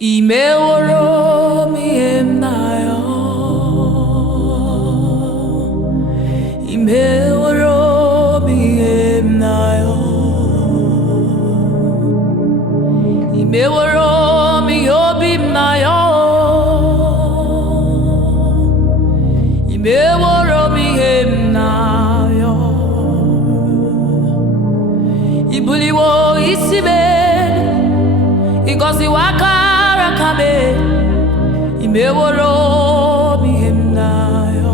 imeworo m ihe m na-ayọ imeworo m ihe m na-ayọ imeworo m ihe obi m na-ayọ imeworo m ihe m na-ayọ ibuliwo isi m ịgọziwo aka imeworo m ihe m na-ayọ